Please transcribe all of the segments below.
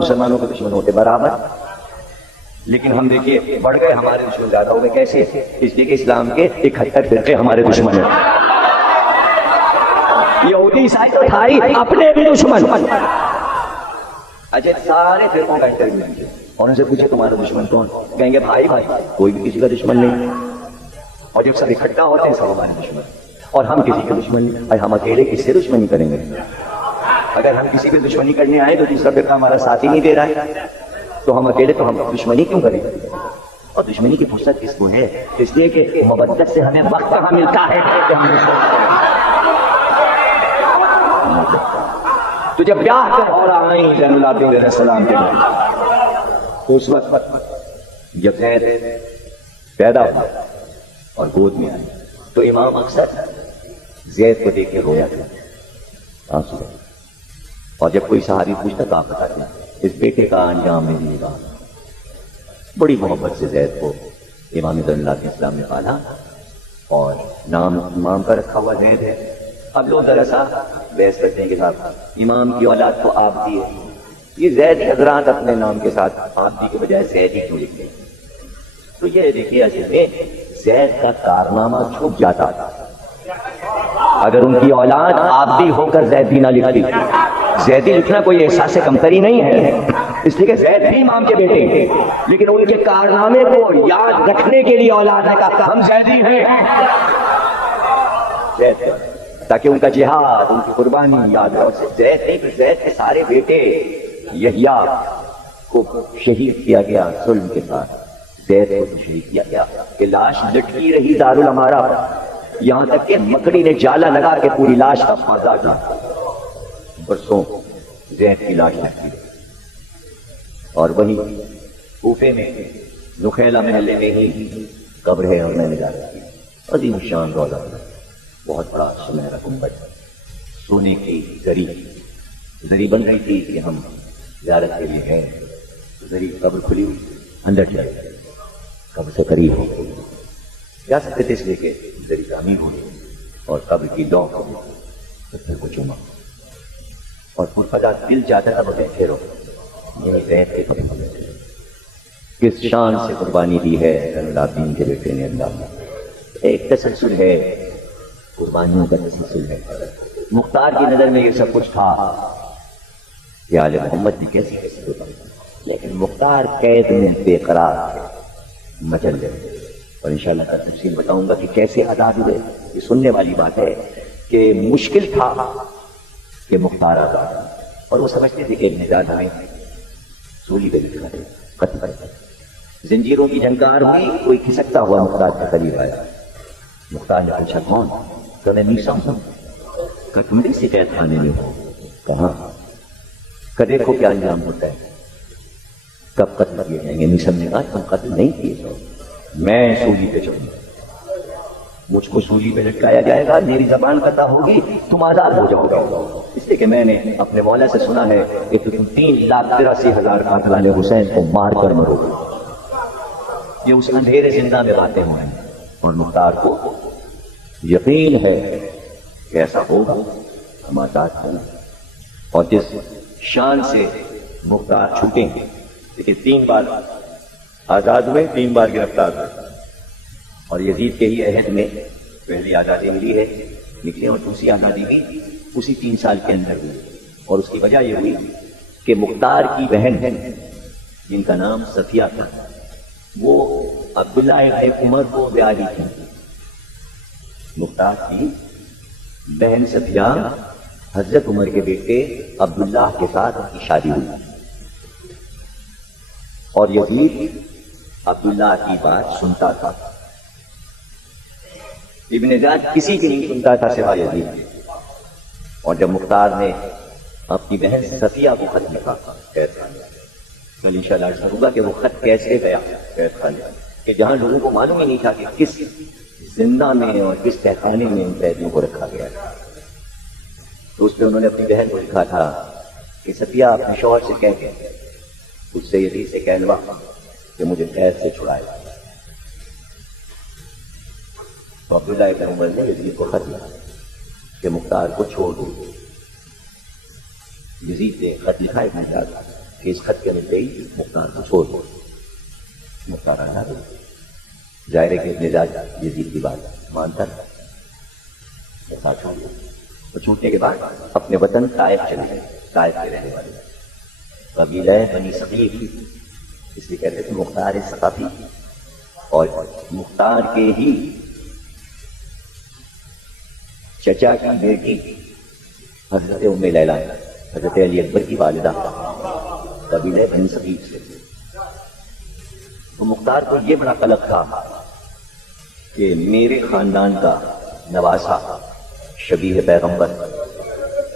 مسلمانوں کے دشمن ہوتے برابر، لیکن ہم دیکھیے بڑھ گئے ہمارے دشمن زیادہ ہو گئے. کیسے؟ اس لیے کہ اسلام کے 71 فرقے ہمارے دشمن ہیں. یہودی عیسائی تو تھا ہی، اپنے بھی دشمن. اچھا سارے فرقوں کا انٹرویو لیجیے اور ان سے پوچھے تمہارا دشمن کون؟ کہیں گے بھائی بھائی، کوئی بھی کسی کا دشمن نہیں. اور جب سب اکٹھا ہوتے ہیں سب ہمارے دشمن. اور ہم کسی کے دشمن نہیں. بھائی ہم اکیلے کس سے دشمنی کریں گے؟ اگر ہم کسی پہ دشمنی کرنے آئے تو دوسرا فرقہ ہمارا ساتھ ہی نہیں دے رہا ہے تو ہم اکیلے تو ہم دشمنی کیوں کریں؟ اور دشمنی کی فرصت کس کو ہے؟ اس لیے کہ مبدت سے ہمیں وقت کہاں ملتا ہے کہ ہم تو جب بیاہ کر اور آئیں زین العابدین علیہ السلام کے بعد تو اس وقت جب زید پیدا ہوا اور گود میں آئی تو امام اکثر زید کو دیکھ کے رویا تھا. اور جب کوئی صحابی پوچھتا تو آپ بتاتے ہیں اس بیٹے کا انجام میں نہیں گا. بڑی محبت سے زید کو امام زین العابدین علیہ السلام نے پالا اور نام امام کا رکھا ہوا زید ہے. اب لوگ ذرا سا بحث کرتے ہیں کہ صاحب امام کی اولاد تو آپ دی ہے، یہ زید حضرات اپنے نام کے ساتھ آپ دی کے بجائے زید ہی کیوں لکھتے ہیں؟ تو یہ دیکھیے اصل میں زید کا کارنامہ چھپ جاتا تھا اگر ان کی اولاد آپ بھی ہو کر زیدی نہ لکھتی. زیدی لکھنا کوئی احساس کمتری نہیں ہے، اس لیے کہ زید بھی امام کے بیٹے ہیں، لیکن ان کے کارنامے کو یاد رکھنے کے لیے اولاد نے کہا ہم زیدی ہیں تاکہ ان کا جہاد، ان کی قربانی یاد رہے. زید نہیں تو زید کے سارے بیٹے یحییٰ کو شہید کیا گیا ظلم کے ساتھ. زید کو تو شہید کیا گیا کہ لاش لٹکی رہی دارالامارہ پر، یہاں تک کہ مکڑی نے جالا لگا کے پوری لاش کا پردہ کیا. برسوں زید کی لاش لٹکی اور وہی کوفے میں نخیلا محلے میں ہی قبر ہے اور میں نے جا رکھی عظیم شان روضہ، بہت بڑا سنہرا گنبد، سونے کی زری بن رہی تھی کہ ہم زیارت کے لیے گئے. زری قبر کھلی ہوئی، اندر جائے قبر سے قریب ہو جا سکتے تھے اس لیے کہ زری تعمیر ہوئی اور قبر کی لو پتھر کو چوما اور پرفدا دل چاہتا تھا وہ بیٹھے رہو. یہی زید کے قبر میں کس شان سے قربانی دی ہے زین العابدین کے بیٹے نے. اللہ نے ایک تسلسل ہے، قربانیوں کا تسلسل ہے. مختار کی نظر میں یہ سب کچھ تھا کہ آل محمد بھی کیسے کیسے ہوتا، لیکن مختار قید میں بے قرار مچل گئے. اور انشاءاللہ کا تفصیل بتاؤں گا کہ کیسے آزاد ہوئے. یہ سننے والی بات ہے کہ مشکل تھا کہ مختار آزاد، اور وہ سمجھتے تھے کہ ابن زیاد ہمیں سولی پہ لکھا دے قتل کر. زنجیروں کی جھنکار ہوئی، کوئی کھسکتا ہوا مختار کے قریب آیا. مختار نے پوچھا کون؟ تو میں میسا ہوں. کہ تم بھی قید خانے میں ہو؟ کہاں؟ کہ دیکھو کیا انجام ہوتا ہے، کب قتل کیے جائیں گے. میسا نے کہا تم قتل نہیں کیے جاؤ، میں سولی پہ چڑھوں، مجھ کو سولی پہ لٹکایا جائے گا، میری زبان قطع ہوگی، تم آزاد ہو جاؤ گے. اس لیے کہ میں نے اپنے مولا سے سنا ہے کہ تم 3,83,000 قاتلان حسین کو مار کر مرو گے. یہ اس اندھیرے زندہ میں باتیں ہوئے ہیں اور مختار کو یقین ہے کہ ایسا ہوگا. ہم آزاد کرنا اور جس شان سے مختار چھوٹیں گے، لیکن 3 بار آزاد ہوئے، 3 بار گرفتار ہوئے. اور یزید کے ہی عہد میں پہلی آزادی ملی ہے نکلے اور دوسری آزادی بھی اسی 3 سال کے اندر ہوئی. اور اس کی وجہ یہ ہوئی کہ مختار کی بہن جن کا نام صفیہ تھا وہ عبداللہ ابن عمر کو بیاہ دی تھی. مختار کی بہن صفیہ حضرت عمر کے بیٹے عبداللہ کے ساتھ ان کی شادی ہوئی اور یزید عبداللہ کی بات سنتا تھا. ابن زیاد کسی کی نہیں سنتا تھا سوائے یزید. اور جب مختار نے اپنی بہن صفیہ کو خط لکھا قید خانے، کل انشاءاللہ عرض کروں گا کہ وہ خط کیسے گیا قید خانے، کہ جہاں لوگوں کو معلوم ہی نہیں تھا کہ کس زندہ میں اور کس تہخانے میں ان قیدیوں کو رکھا گیا. تو اس پہ انہوں نے اپنی بہن کو لکھا تھا کہ صفیہ اپنے شوہر سے کہہ کے اس سے یزید سے کہلوا کہ مجھے قید سے چھڑائے. تو عبداللہ ابن عمر نے یزید کو خط لکھا کہ مختار کو چھوڑ دو. یزید نے خط لکھا ابن زیاد کہ اس خط کے ملتے ہی مختار کو چھوڑ دو. مختار آنا ظاہر ہے کہ مزاج یزید کی بات مانتا تھا. مختار چھوڑ دیا. اور چھوٹنے کے بعد اپنے وطن طائف چلے گئے. طائف کے رہنے والے قبیلہ بنی ثقیف، اس لیے کہتے تھے مختار ثقافی. اور مختار کے ہی چچا کی بیٹی حضرت ام لیلا، حضرت علی اکبر کی والدہ، قبیلہ بنی ثقیف سے. تو مختار کو یہ بڑا قلق تھا کہ میرے خاندان کا نواسا شبیہ پیغمبر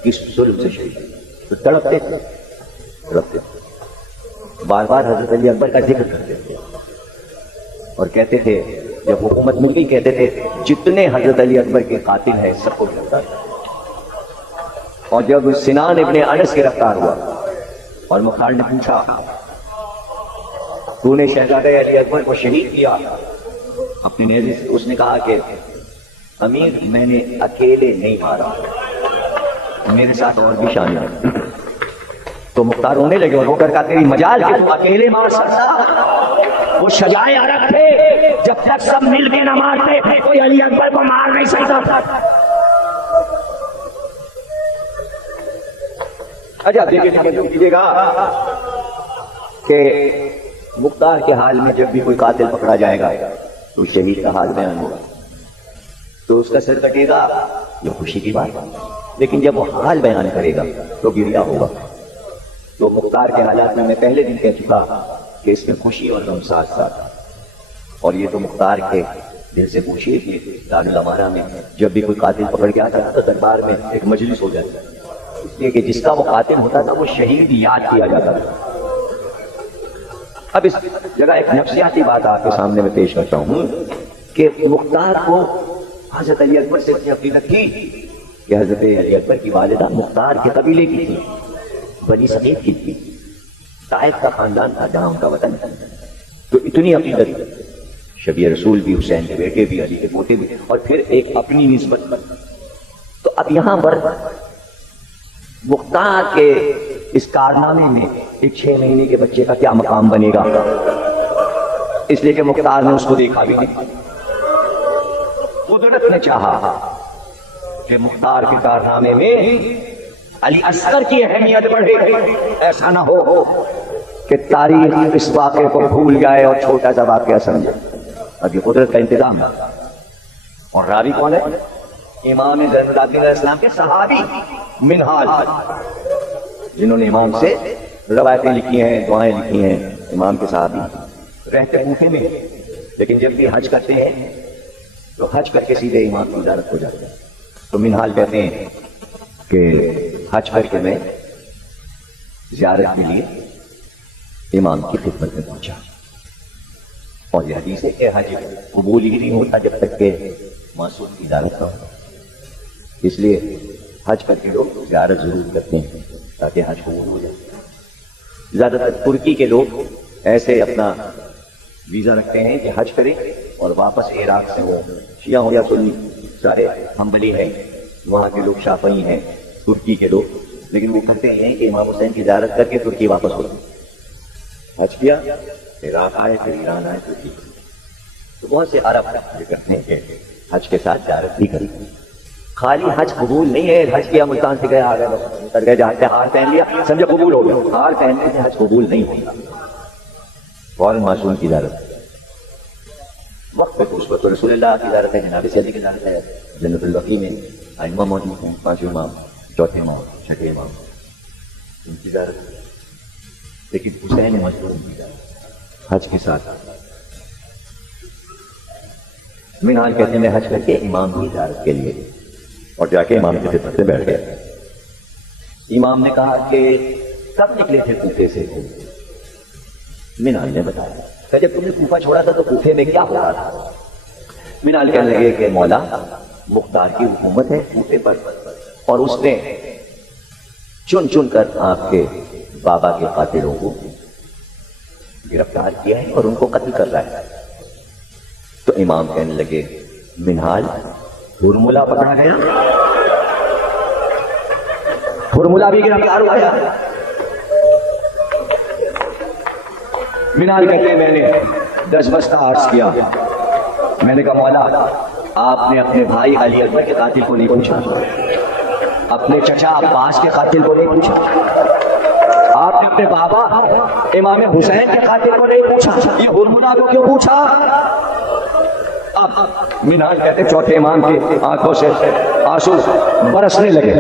کس ظلم سے شہید. تو تڑپتے تھے. بار بار حضرت علی اکبر کا ذکر کرتے تھے اور کہتے تھے، جب حکومت مل گئی کہتے تھے جتنے حضرت علی اکبر کے قاتل ہیں سب کو گرفتار. اور جب سنان ابن انس گرفتار ہوا اور مختار نے پوچھا تو نے شہزادہ علی اکبر کو شہید کیا اپنے نیزے سے، اس نے کہا کہ امیر میں نے اکیلے نہیں مارا، میرے ساتھ اور بھی شامل ہیں. تو مختار رونے لگے اور رو کر کہا تیری مجال کہ تو اکیلے مار سکتا. وہ شجاع عرب تھے، جب تک سب مل کے نہ مارتے کوئی علی اکبر کو مار نہیں سکتا. اچھا دیکھیے گا کہ مختار کے حال میں جب بھی کوئی قاتل پکڑا جائے گا تو شہید کا حال بیان ہوگا تو اس کا سر کٹے گا، یہ خوشی کی بات. لیکن جب وہ حال بیان کرے گا تو گریہ ہوگا. تو مختار کے حالات میں پہلے دن کہہ چکا کہ اس میں خوشی اور غم ساتھ ساتھ. اور یہ تو مختار کے دل سے پوچھیے کہ دارالامارہ میں جب بھی کوئی قاتل پکڑ کے آتا تو دربار میں ایک مجلس ہو جاتا ہے، اس لیے کہ جس کا وہ قاتل ہوتا تھا وہ شہید یاد کیا جاتا تھا. اب اس جگہ ایک نفسیاتی بات آپ کے سامنے میں پیش کرتا ہوں کہ مختار کو حضرت علی اکبر سے عقیدت تھی کہ حضرت علی اکبر کی والدہ مختار کے قبیلے کی تھی، بنی ثقیف کی تھی، طائف کا خاندان تھا جہاں ان کا وطن تھا. تو اتنی عقیدت، شبیہ رسول بھی، حسین کے بیٹے بھی، علی کے پوتے بھی، اور پھر ایک اپنی نسبت. تو اب یہاں پر مختار کے اس کارنامے میں ایک 6 مہینے کے بچے کا کیا مقام بنے گا، اس لیے کہ مختار نے اس کو دیکھا بھی نہیں. قدرت نے چاہا کہ مختار کے کارنامے میں علی اصغر کی اہمیت بڑھے، ایسا نہ ہو کہ تاریخ اس واقعے کو بھول جائے اور چھوٹا سا واقعہ سمجھے. اب یہ قدرت کا انتظام ہے. اور راوی کون ہے؟ امام زین العابدین علیہ السلام کے صحابی منہال، جنہوں نے امام سے روایتیں لکھی ہیں، دعائیں لکھی ہیں. امام کے صحابی رہتے کوفے میں، لیکن جب بھی حج کرتے ہیں تو حج کر کے سیدھے امام کی زیارت ہو جاتے ہیں. تو منہال کہتے ہیں کہ حج کر کے میں زیارت کے لیے امام کی خدمت میں پہنچا. اور یہ حدیث ہے کہ حج قبول ہی نہیں ہوتا جب تک کہ معصوم کی زیارت نہ ہو. اس لیے حج کر کے لوگ زیارت ضرور کرتے ہیں تاکہ حج قبول ہو جائے. زیادہ تر ترکی کے لوگ ایسے اپنا ویزا رکھتے ہیں کہ حج کریں اور واپس عراق سے ہو، شیعہ ہو یا سنی، سارے حنبلی ہیں، وہاں کے لوگ شافعی ہیں ترکی کے لوگ، لیکن وہ کرتے ہیں کہ امام حسین کی زیارت کر کے ترکی واپس ہو. حج کیا، عراق آئے، پھر ایران آئے، ترکی. تو بہت سے عرب یہ کرتے ہیں کہ حج کے ساتھ زیارت بھی کریں. خالی حج قبول نہیں ہے، حج کیا ملتان سے گئے، آ گئے، کر گئے، جہاں سے ہار پہن لیا سمجھے قبول ہو گیا. ہار پہننے سے حج قبول نہیں ہوتا. فوراً معصوم کی زیارت وقت پہ اس وقت رسول اللہ کی زیارت ہے، جناب سیدی کی زیارت ہے، جنت البقیع میں ائمہ موجود ہیں، 5 امام، 4 امام، 6 امام، ان کی زیارت ہے. لیکن حسین مظلوم کی زیارت حج کے ساتھ. منہال کہتے ہیں میں حج کر کے امام کی زیارت کے لیے اور جا کے امام کی خدمت میں بیٹھ گیا. امام نے کہا کہ کب نکلے تھے کوفے سے؟ منہال نے بتایا کہ جب تم نے کوفہ چھوڑا تھا تو کوفے میں کیا ہو رہا تھا؟ منہال کہنے لگے کہ مولا مختار کی حکومت ہے کوفے پر، اور اس نے چن چن کر آپ کے بابا کے قاتلوں کو گرفتار کیا ہے اور ان کو قتل کر رہا ہے. تو امام کہنے لگے منہال ہرملہ پکڑا گیا، ہرملہ بھی گرفتار ہوا گیا. منال کہتے ہیں میں نے 10 بستہ عرض کیا، میں نے کہا مولا آپ نے اپنے بھائی علی اکبر کے قاتل کو نہیں پوچھا، اپنے چچا عباس کے قاتل کو نہیں پوچھا، آپ نے اپنے بابا امام حسین کے قاتل کو نہیں پوچھا، یہ ہرملا کو کیوں پوچھا؟ اب منال کہتے ہیں چوتھے امام کی آنکھوں سے آنسو برسنے لگے۔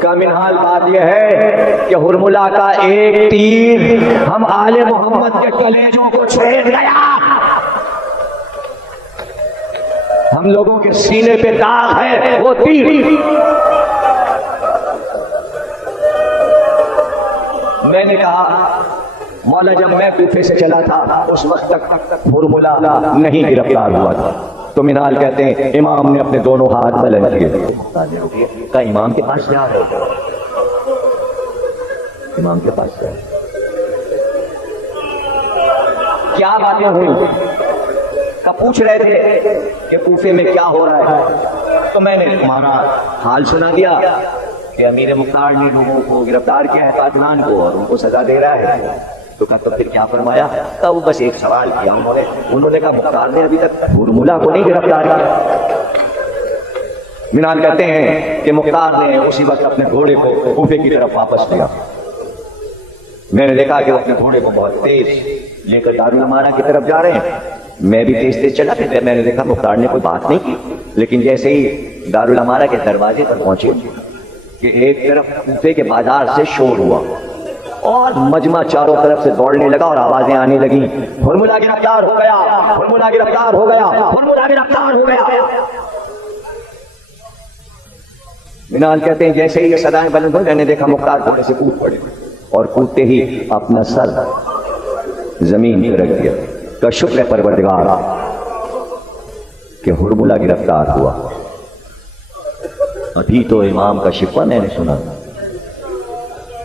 کا منحال بات یہ ہے کہ ہرملا کا ایک تیر ہم آل محمد کے کلیجوں کو چھیڑ گیا، ہم لوگوں کے سینے پہ داغ ہے وہ تیر۔ میں نے کہا مولا جب میں کوفے سے چلا تھا اس وقت تک ہرملا نہیں گرفتار ہوا تھا، تو منال کہتے ہیں امام نے اپنے دونوں ہاتھ بلند کیے، کا امام کے پاس جا رہے ہو، امام کے پاس جا رہے کیا باتیں ہوئی؟ کا پوچھ رہے تھے کہ کوفے میں کیا ہو رہا ہے، تو میں نے تمہارا حال سنا دیا کہ امیر مختار نے لوگوں کو گرفتار کیا ہے قاتلان کو اور ان کو سزا دے رہا ہے۔ تو کہا تو پھر کیا فرمایا؟ کہا وہ بس ایک سوال کیا انہوں نے کہا مختار نے ابھی تک ہرملا کو نہیں گرفتار کیا۔ منال کہتے ہیں کہ مختار نے اسی وقت اپنے گھوڑے کو کوفے کی طرف واپس لیا، میں نے دیکھا کہ وہ اپنے گھوڑے کو بہت تیز لے کر دارالعمارہ کی طرف جا رہے ہیں، میں بھی تیز تیز چلا پھر میں نے دیکھا مختار نے کوئی بات نہیں کی، لیکن جیسے ہی دارالعمارہ کے دروازے پر پہنچے کہ ایک طرف کوفے کے بازار سے شور ہوا اور مجمع چاروں طرف سے دوڑنے لگا اور آوازیں آنے لگیں، ہرملا گرفتار ہو گیا، ہرملا گرفتار ہو گیا، ہرملا گرفتار ہو گیا۔ منال کہتے ہیں جیسے ہی یہ صدائیں بلند ہوئی میں نے دیکھا مختار گھوڑے سے کود پڑے اور کودتے ہی اپنا سر زمین پر رکھ دیا کہ شکر ہے پروردگار کہ ہرملا گرفتار ہوا۔ ابھی تو امام کا شکوہ میں نے سنا،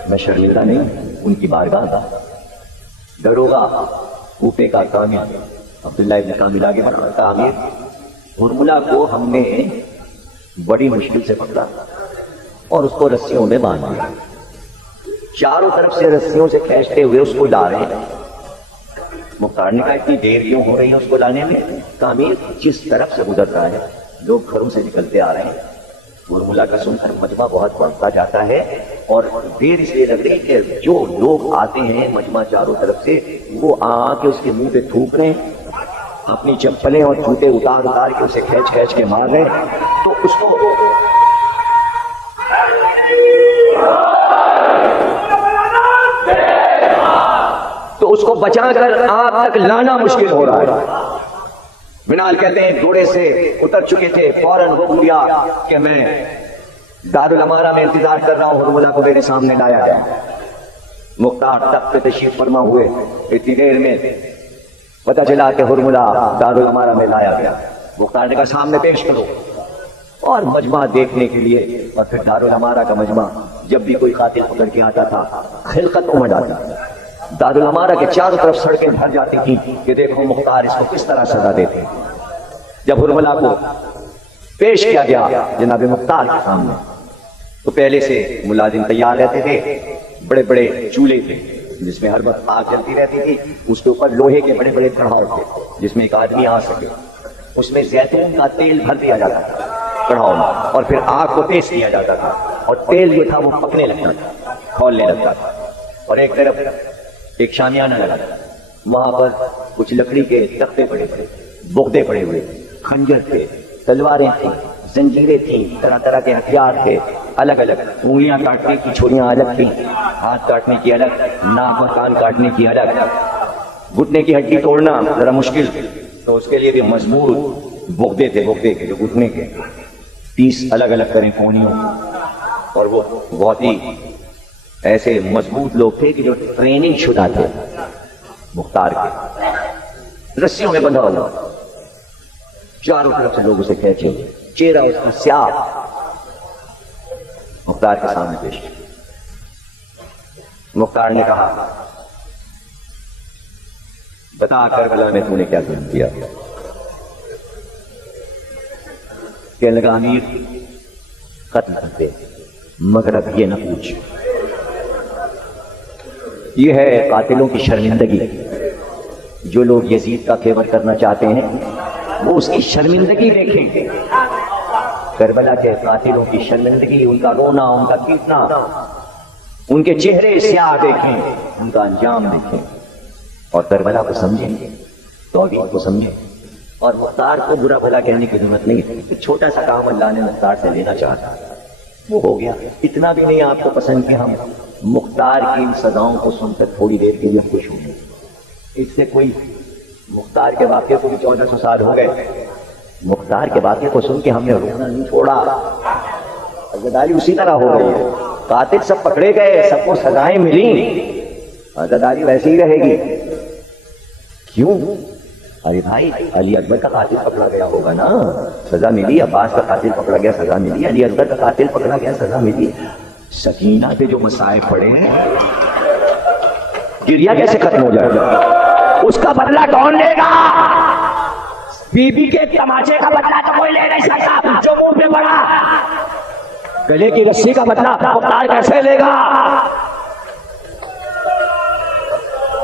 میں شرمندہ نہیں، ان کی بارگاہ تھا دروغہ کوفے کا کامل عبداللہ ابن کامل آگے بڑھا تعمیر ہرملا کو ہم نے بڑی مشکل سے پکڑا اور اس کو رسیوں میں باندھ دیا، چاروں طرف سے رسیوں سے کھینچتے ہوئے اس کو لا رہے ہیں۔ مختار نے کہا اتنی دیر کیوں ہو رہی ہے اس کو لانے میں؟ تعمیر جس طرف سے گزر رہا ہے لوگ گھروں سے نکلتے آ رہے ہیں، ہرملا کا سن کر مجمع بہت بڑھتا جاتا ہے اور دیر اس لیے لگ رہی کہ جو لوگ آتے ہیں مجمع چاروں طرف سے وہ آ کے اس کے منہ پہ تھوک رہے ہیں، اپنی چپلیں اور جوتے اتار اتار کے اسے کھینچ کھینچ کے مار رہے ہیں، تو اس کو بچا کر آپ تک لانا مشکل ہو رہا ہے۔ منال کہتے ہیں گھوڑے سے اتر چکے تھے، فوراً حکم دیا کہ میں دارالعمارہ میں انتظار کر رہا ہوں، ہرملا کو میرے سامنے لایا گیا۔ مختار تخت پہ تشریف فرما ہوئے، اتنی دیر میں پتہ چلا کہ ہرملا دارالعمارہ میں لایا گیا۔ مختار نے کہا سامنے پیش کرو، اور مجمع دیکھنے کے لیے اور پھر دارالعمارہ کا مجمع جب بھی کوئی قاتل پکڑ کے آتا تھا خلقت امڑ آتا تھا، دارالعمارہ کے چاروں طرف سڑکیں بھر جاتی تھیں کہ دیکھو مختار اس کو کس طرح سزا دیتے۔ جب ہرملا کو پیش کیا گیا جناب مختار کے سامنے تو پہلے سے ملازم تیار رہتے تھے، بڑے بڑے چولہے تھے جس میں ہر وقت آگ جلتی رہتی تھی، اس کے اوپر لوہے کے بڑے بڑے کڑھاؤ تھے جس میں ایک آدمی آ سکے، اس میں زیتون کا تیل بھر دیا جاتا تھا کڑھاؤ میں اور پھر آگ کو تیز کیا جاتا تھا اور تیل جو تھا وہ پکنے لگتا تھا، کھولنے لگتا تھا، اور ایک طرف ایک شامیانہ لگا تھا، وہاں پر کچھ لکڑی کے تختے پڑے پڑے، بغدے پڑے ہوئے، خنجر تھے، تلواریں تھیں، زنجیریں تھیں، طرح طرح کے ہتھیار تھے، الگ الگ انگلیاں کاٹنے کی چھریاں الگ تھیں، ہاتھ کاٹنے کی الگ، ناک اور کان کاٹنے کی الگ، گھٹنے کی ہڈی توڑنا ذرا مشکل تو اس کے لیے بھی مضبوط بغدے تھے، بغدے کے جو گھٹنے کے 30 الگ الگ طرح کونیوں، اور وہ بہت ہی ایسے مضبوط لوگ تھے کہ جو ٹریننگ شدہ تھے مختار کے، رسیوں میں بندھا ہوا، چاروں طرف سے لوگ اسے کھینچے، چہرہ اس کا سیاہ مختار کے سامنے پیش کیا۔ مختار نے کہا بتا کربلا میں تو نے کیا ظلم کیا؟ کہنے لگا امیر قتل کر دے مگر اب یہ نہ پوچھ، یہ ہے قاتلوں کی شرمندگی جو لوگ یزید کا فیور کرنا چاہتے ہیں وہ اس کی شرمندگی دیکھیں، کربلا کے قاتلوں کی شرمندگی، ان کا رونا، ان کا پیٹنا، ان کے چہرے سیاہ دیکھیں، ان کا انجام دیکھیں، اور کربلا کو سمجھیں، توحید کو سمجھیں۔ اور مختار کو برا بھلا کہنے کی ضرورت نہیں، ایک چھوٹا سا کام اللہ نے مختار سے لینا چاہا، وہ ہو گیا۔ اتنا بھی نہیں آپ کو پسند کہ ہم مختار کی ان سزاؤں کو سن کر تھوڑی دیر کے لیے خوش ہوں گے۔ اس سے کوئی مختار کے واقعے کو بھی 1400 سال ہو گئے، مختار کے واقعے کو سن کے ہم نے رونا نہیں چھوڑا۔ عزاداری اسی طرح ہو رہی ہے، قاتل سب پکڑے گئے، سب کو سزائیں ملیں، عزاداری ویسے ہی رہے گی۔ کیوں؟ ارے بھائی، علی اکبر کا قاتل پکڑا گیا ہوگا نا، سزا ملی، عباس کا قاتل پکڑا گیا، سزا ملی، علی اکبر کا قاتل پکڑا گیا، سزا ملی۔ سکینہ پہ جو مصائب پڑے ہیں، گریا کیسے ختم ہو جائے گا؟ اس کا بدلہ کون لے گا؟ بی بی کے تماچے کا بدلہ تو کوئی لے نہیں سکتا جو منہ پہ پڑا، گلے کی رسی کا بدلہ مختار کیسے لے گا؟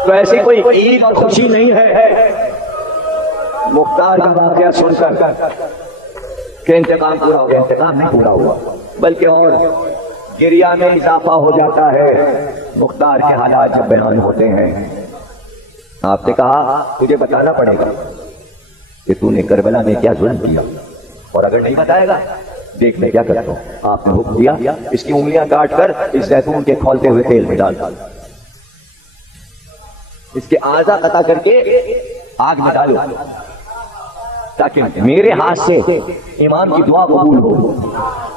تو ایسی کوئی عید اور خوشی نہیں ہے مختار کا واقعہ سن کر کہ انتقام پورا ہو گیا۔ انتقام نہیں پورا ہوا، بلکہ اور گریا میں اضافہ ہو جاتا ہے مختار کے حالات جب بیان ہوتے ہیں۔ آپ نے کہا تجھے بتانا پڑے گا کہ تو نے کربلا میں کیا ظلم کیا، اور اگر نہیں بتائے گا دیکھ میں کیا کرتا ہوں۔ آپ نے حکم دیا اس کی انگلیاں کاٹ کر اس زیتون کے کھولتے ہوئے تیل میں ڈال، اس کے اعضا قطع کر کے آگ میں ڈالو، تاکہ میرے ہاتھ سے امام کی دعا قبول ہو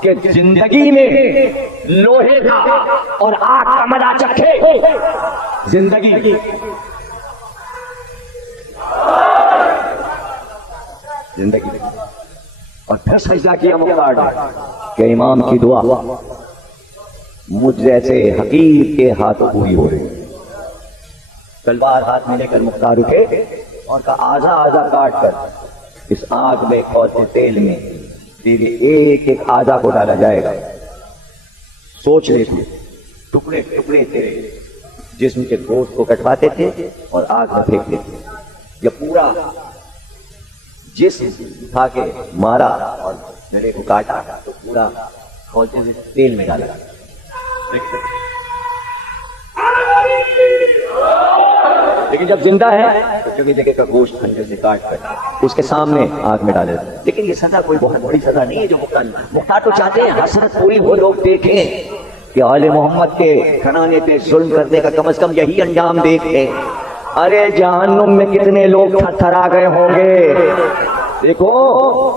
کہ زندگی میں لوہے کا اور آگ کا مزہ چکھے، زندگی اور پھر سجدہ کیا مختار کہ امام کی دعا مجھ جیسے حقیر کے ہاتھوں پوری ہو رہی۔ تلوار ہاتھ میں لے کر مختار اٹھے اور کا آزا کاٹ کر اس آگ میں کھولتے تیل میں تیرے ایک ایک آزا کو ڈالا جائے گا۔ سوچ لے تو ٹکڑے ٹکڑے تیرے جسم کے گوشت کو کٹواتے تھے اور آگ میں پھینکتے تھے، یہ پورا جسم اٹھا کے مارا اور گلے کو کاٹا تو پورا کھولتے ہوئے تیل میں ڈالا۔ لیکن جب زندہ ہے تو جگہ جگہ کا گوشت کھنجر سے کاٹ کر اس کے سامنے آگ میں ڈالے۔ لیکن یہ سزا کوئی بہت بڑی سزا نہیں ہے جو مختار تو چاہتے ہیں حسرت پوری ہو، لوگ دیکھیں کہ آل محمد کے گھرانے پہ ظلم کرنے کا کم از کم یہی انجام دیکھیں۔ ارے جہنم میں کتنے لوگ تھر تھر آ گئے ہوں گے۔ دیکھو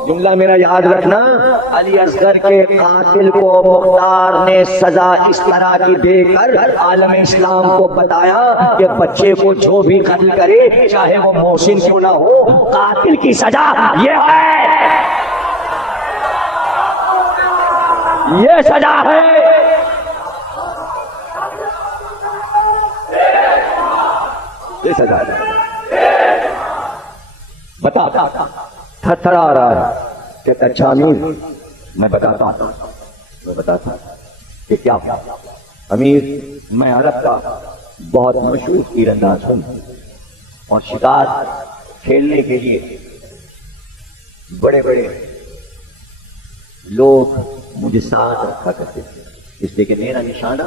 جملہ میرا یاد رکھنا، علی اصغر کے قاتل کو مختار نے سزا اس طرح کی دے کر عالم اسلام کو بتایا کہ بچے کو جو بھی قتل کرے چاہے وہ محسن کیوں نہ ہو، قاتل کی سزا یہ ہے، یہ سزا ہے۔ یہ سزا ہے، بتا تھر تھر آ رہا ہے کہ اچھا امیر میں بتاتا کہ کیا امیر، میں عرب کا بہت مشہور تیر انداز ہوں اور شکار کھیلنے کے لیے بڑے بڑے لوگ مجھے ساتھ رکھا کرتے تھے، اس لیے کہ میرا نشانہ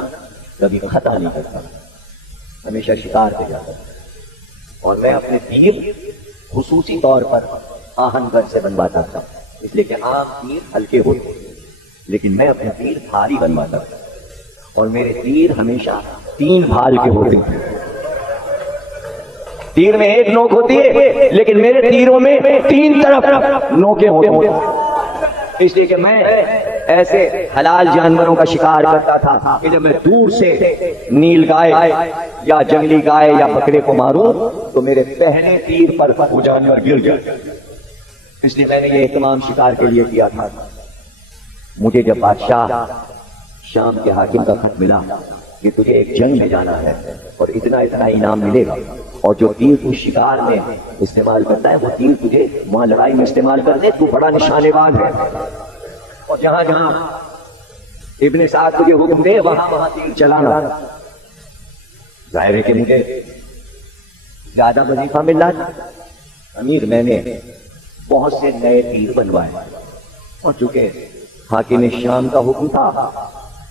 کبھی خطا نہیں کرتا، ہمیشہ شکار پہ جاتا، اور میں اپنے تیر خصوصی طور پر آہن گھر سے بنواتا تھا، اس لیے کہ عام تیر ہلکے ہوتے لیکن میں اپنے تیر بھاری بنواتا تھا، اور میرے تیر ہمیشہ 3 بھال کے ہوتے تھے۔ تیر میں ایک نوک ہوتی ہے لیکن میرے تیروں میں 3 طرف نوکیں ہوتے ہیں، اس لیے کہ میں ایسے حلال جانوروں کا شکار کرتا تھا کہ جب میں دور سے نیل گائے یا جنگلی گائے یا بکرے کو ماروں تو میرے پہلے تیر پر وہ جانور گر جائے، اس لیے میں نے یہ اہتمام شکار کے لیے کیا تھا۔ مجھے جب بادشاہ شام کے حاکم کا خط ملا کہ تجھے ایک جنگ میں جانا ہے اور اتنا انعام ملے گا، اور جو تیر تو شکار میں استعمال کرتا ہے وہ تیر تجھے وہاں لڑائی میں استعمال کر دے، تو بڑا نشانے باز ہے، اور جہاں جہاں ابن سعد تجھے حکم دے وہاں وہاں تیر چلانا۔ ظاہر ہے کہ مجھے زیادہ وظیفہ مل رہا تھا. امیر میں نے بہت سے نئے تیر بنوائے اور چونکہ حاکم شام کا حکم تھا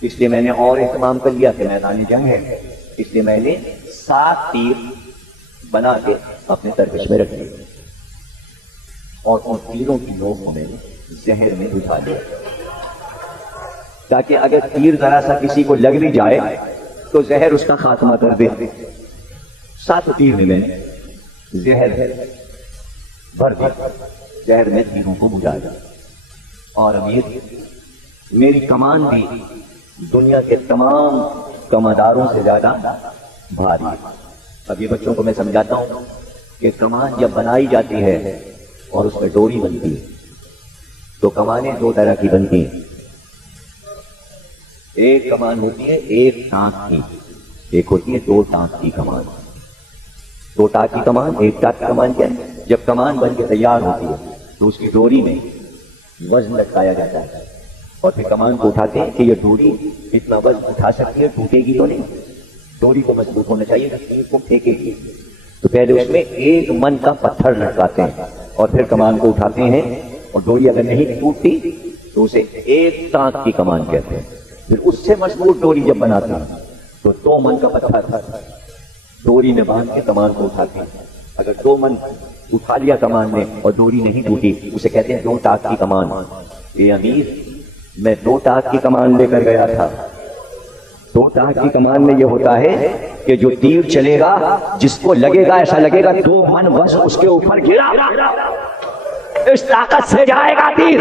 اس لیے میں نے اور اہتمام کر لیا کہ میدان جنگ ہے، اس لیے میں نے 7 تیر بنا کے اپنے ترکش میں رکھ لیے اور ان تیروں کی نوک کو میں نے زہر میں بجھا لیا تاکہ اگر تیر ذرا سا کسی کو لگ بھی جائے تو زہر اس کا خاتمہ کر دے. 7 تیر میں نے زہر بھر دیا، زہر میں تیروں کو بجھا دیا. اور امیر میری کمان بھی دنیا کے تمام کمانداروں سے زیادہ بھاری ہے. اب یہ بچوں کو میں سمجھاتا ہوں کہ کمان جب بنائی جاتی ہے اور اس میں ڈوری بنتی ہے تو کمانیں 2 طرح کی بنتی ہیں. ایک کمان ہوتی ہے ایک ٹانک کی، ایک ہوتی ہے 2 ٹانک کی کمان. 2 ٹانک کی کمان، ایک ٹانک کی کمان کیا ہے؟ جب کمان بن کے تیار ہوتی ہے تو اس کی ڈوری میں وزن لٹکایا جاتا ہے اور پھر کمان کو اٹھاتے ہیں کہ یہ ڈوری اتنا وزن اٹھا سکتی ہے، ٹوٹے گی تو نہیں. ڈوری کو مضبوط ہونا چاہیے، تیر کو پھینکے گی. تو پہلے اس میں 1 من کا پتھر لٹکاتے ہیں اور پھر کمان کو اٹھاتے ہیں اور ڈوری اگر نہیں ٹوٹتی تو اسے 1 ٹانک کی کمان کہتے ہیں. پھر اس سے مضبوط ڈوری جب بناتے ہیں تو 2 من کا پتھر ڈوری میں باندھ کے کمان کو اٹھاتے ہیں. اگر 2 من اٹھا لیا کمان نے اور ڈوری نہیں ٹوٹی اسے کہتے ہیں 2 ٹانک کی کمان. اے امیر، میں 2 ٹانک کی کمان لے کر گیا تھا. 2 ٹانک کی کمان میں یہ ہوتا ہے کہ جو تیر چلے گا جس کو لگے گا ایسا لگے گا 2 من وزن اس کے اوپر گرا، اس طاقت سے جائے گا تیر.